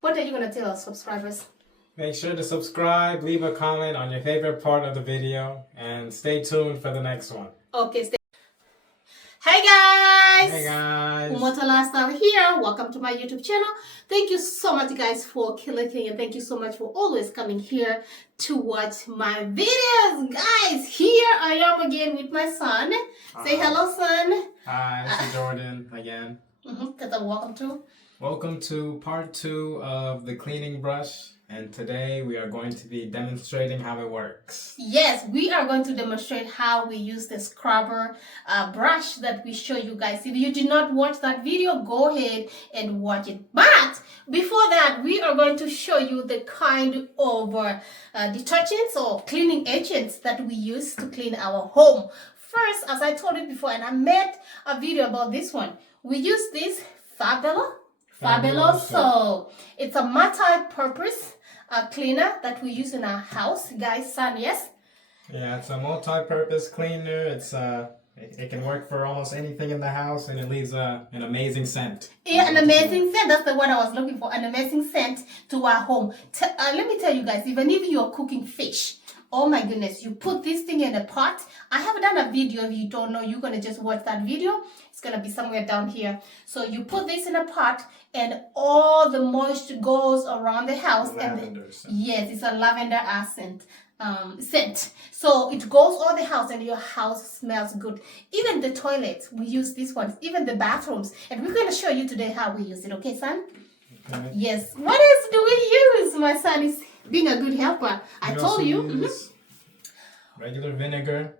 What are you going to tell our subscribers? Make sure to subscribe, leave a comment on your favorite part of the video, and stay tuned for the next one. Okay, Hey guys! Hey guys! Umoto Lifestyle here. Welcome to my YouTube channel. Thank you so much guys for clicking, and thank you so much for always coming here to watch my videos. Guys, here I am again with my son. Say hello, son. Hi, this is Jordan again. Welcome to part 2 of the cleaning brush. And today we are going to be demonstrating how it works. Yes, we are going to demonstrate how we use the scrubber brush that we show you guys. If you did not watch that video, go ahead and watch it. But before that, we are going to show you the kind of detergents or cleaning agents that we use to clean our home. First, as I told you before, and I made a video about this one, we use this Fabuloso. It's a multi-purpose cleaner that we use in our house, guys. Son, yes? Yeah, it's a multi-purpose cleaner. It can work for almost anything in the house, and it leaves an amazing scent. Yeah, an amazing scent. That's the word I was looking for. An amazing scent to our home. Let me tell you guys, even if you're cooking fish, oh my goodness, you put this thing in a pot. I have done a video. If you don't know, you're going to just watch that video. It's going to be somewhere down here. So you put this in a pot and all the moisture goes around the house. Lavender scent. Yes, it's a lavender scent. So it goes all the house and your house smells good. Even the toilets, we use these ones. Even the bathrooms. And we're going to show you today how we use it. Okay, son? Okay. Yes. What else do we use? My son is being a good helper. I told you. Regular vinegar.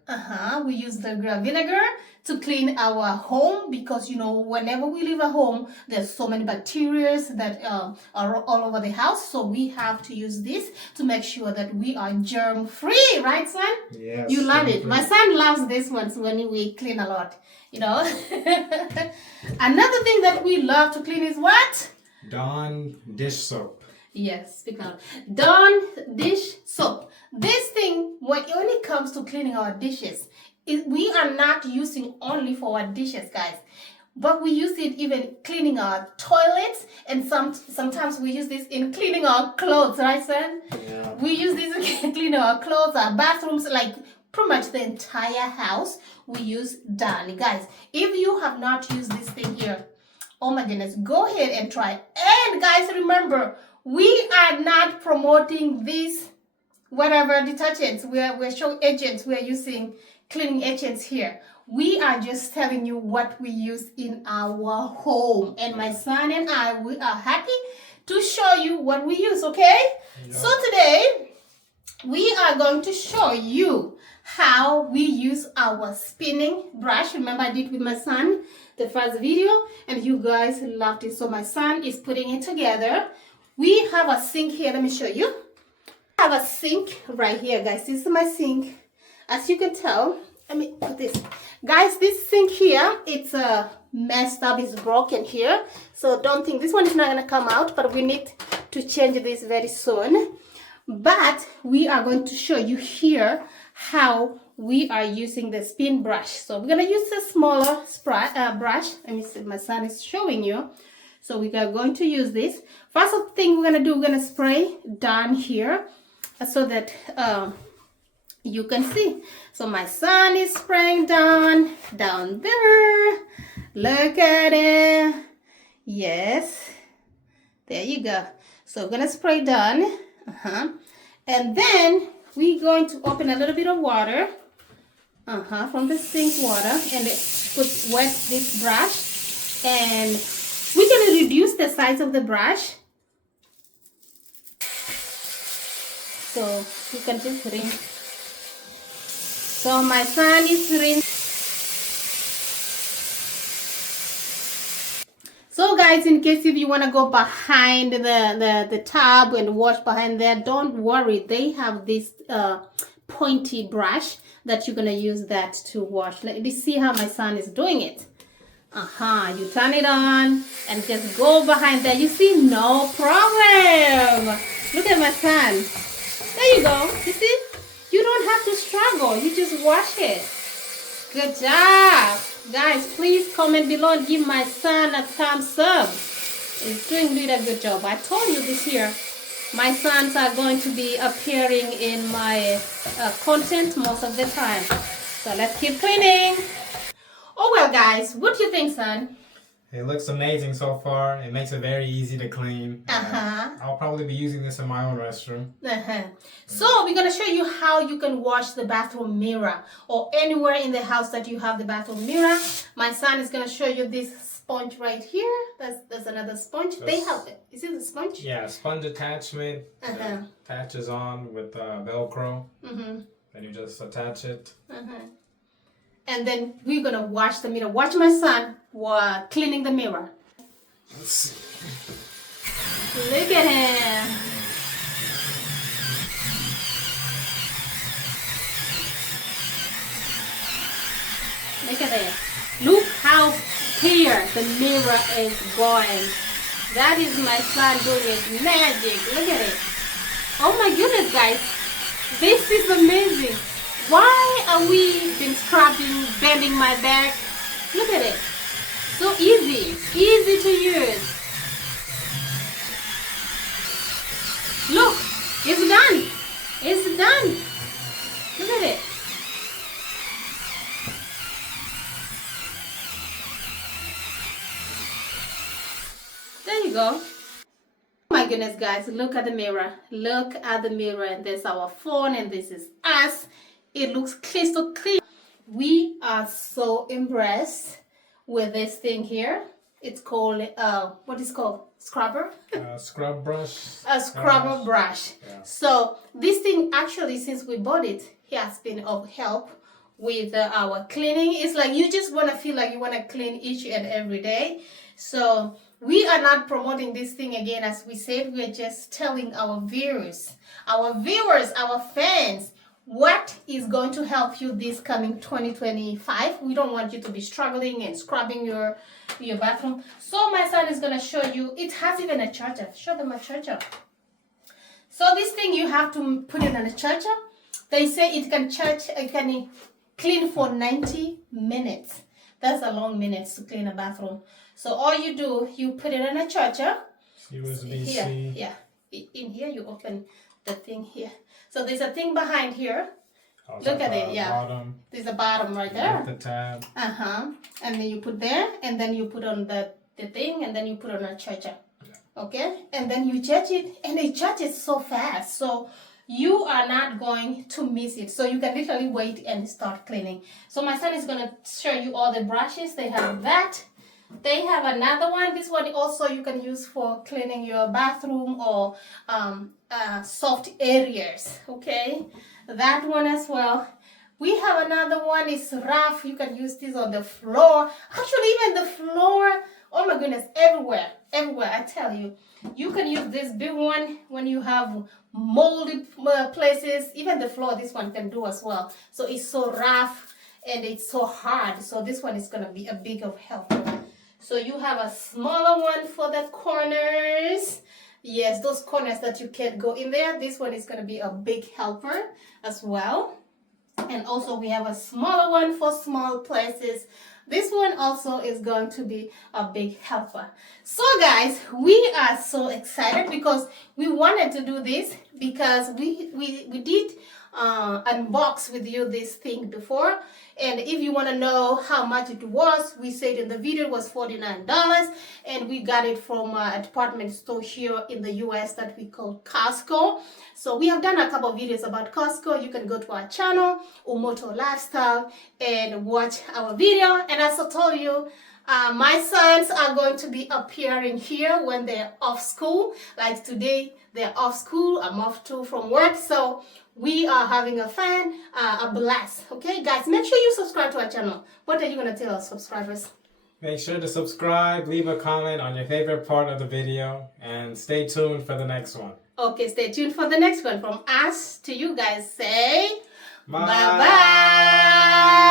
We use the vinegar to clean our home because, you know, whenever we leave a home, there's so many bacteria that are all over the house. So we have to use this to make sure that we are germ-free. Right, son? Yes. You love it. My son loves this one when we clean a lot, you know. Another thing that we love to clean is what? Dawn dish soap. Yes, speak out. Dawn dish soap. This thing, when it comes to cleaning our dishes, we are not using only for our dishes, guys. But we use it even cleaning our toilets, and sometimes we use this in cleaning our clothes, right, son? Yeah. We use this in cleaning our clothes, our bathrooms, like pretty much the entire house. We use Dawn, guys. If you have not used this thing here, oh my goodness, go ahead and try. And guys, remember, we are not promoting these whatever detergents. We're showing agents. We're using cleaning agents here. We are just telling you what we use in our home. And my son and I, we are happy to show you what we use, okay? Yeah. So today, we are going to show you how we use our spinning brush. Remember, I did with my son the first video, and you guys loved it. So my son is putting it together. We have a sink here. Let me show you. I have a sink right here, guys. This is my sink. As you can tell, let me put this. Guys, this sink here, it's messed up. It's broken here. So don't think this one is not going to come out, but we need to change this very soon. But we are going to show you here how we are using the spin brush. So we're going to use a smaller brush. Let me see, my son is showing you. So we are going to use this. First thing we're going to do, we're going to spray down here so that you can see. So my son is spraying down there. Look at it. Yes. There you go. So we're going to spray down. And then we're going to open a little bit of water from the sink water and wet this brush. And we're going to reduce the size of the brush. So you can just rinse. So my son is rinsing. So guys, in case if you want to go behind the tub and wash behind there, don't worry. They have this pointy brush that you're going to use that to wash. Let me see how my son is doing it. You turn it on and just go behind there. You see, no problem. Look at my son. There you go. You see, you don't have to struggle. You just wash it. Good job. Guys, please comment below and give my son a thumbs up. He's doing really a good job. I told you this year, my sons are going to be appearing in my content most of the time. So let's keep cleaning. Oh well, guys, what do you think, son? It looks amazing so far. It makes it very easy to clean. I'll probably be using this in my own restroom. So we're going to show you how you can wash the bathroom mirror or anywhere in the house that you have the bathroom mirror. My son is going to show you this sponge right here. There's another sponge. They have it. Is it a sponge? Yeah, sponge attachment. It attaches on with Velcro. Then you just attach it. And then we're going to wash the mirror. Watch my son cleaning the mirror. Let's see. Look at him. Look at it. Look how clear the mirror is going. That is my son doing his magic. Look at it. Oh my goodness, guys. This is amazing. Why are we been scrubbing, bending my back? Look at it. So easy. Easy to use. Look. It's done. It's done. Look at it. There you go. Oh my goodness, guys. Look at the mirror. Look at the mirror. And there's our phone and this is us. It looks crystal clear. We are so impressed with this thing here. It's called, what is it called? Scrubber? Scrub brush. A scrubber brush. Yeah. So this thing actually, since we bought it, has been of help with our cleaning. It's like you just want to feel like you want to clean each and every day. So we are not promoting this thing again, as we said. We're just telling our viewers, our fans, what is going to help you this coming 2025. We don't want you to be struggling and scrubbing your bathroom. So my son is going to show you. It has even a charger. Show them a charger. So this thing, you have to put it on a charger. They say it can charge, it can clean for 90 minutes. That's a long minutes to clean a bathroom. So all you do, you put it on a charger. USB-C. Here, yeah. In here, you open the thing here. So there's a thing behind here. Look at it, yeah. Bottom. There's a bottom right there. The tab. And then you put there, and then you put on the thing, and then you put on a charger. Yeah. Okay? And then you charge it, and it charges so fast. So you are not going to miss it. So you can literally wait and start cleaning. So my son is going to show you all the brushes. They have that. They have another one. This one also you can use for cleaning your bathroom or soft areas. Okay, that one as well. We have another one. It's rough. You can use this on the floor. Actually, even the floor. Oh my goodness, everywhere. I tell you, you can use this big one when you have molded places. Even the floor, this one can do as well. So it's so rough and it's so hard. So this one is gonna be a big of help. So you have a smaller one for the corners. Yes, those corners that you can't go in there. This one is going to be a big helper as well. And also we have a smaller one for small places. This one also is going to be a big helper. So guys, we are so excited because we wanted to do this because we did unbox with you this thing before. And if you want to know how much it was, we said in the video it was $49, and we got it from a department store here in the US that we call Costco. So we have done a couple of videos about Costco. You can go to our channel, Umoto Lifestyle, and watch our video. And as I told you, my sons are going to be appearing here when they're off school. Like today, they're off school. I'm off too from work. So we are having a blast. Okay, guys, make sure you subscribe to our channel. What are you going to tell our subscribers? Make sure to subscribe, leave a comment on your favorite part of the video, and stay tuned for the next one. Okay, stay tuned for the next one. From us to you guys, say bye. Bye-bye.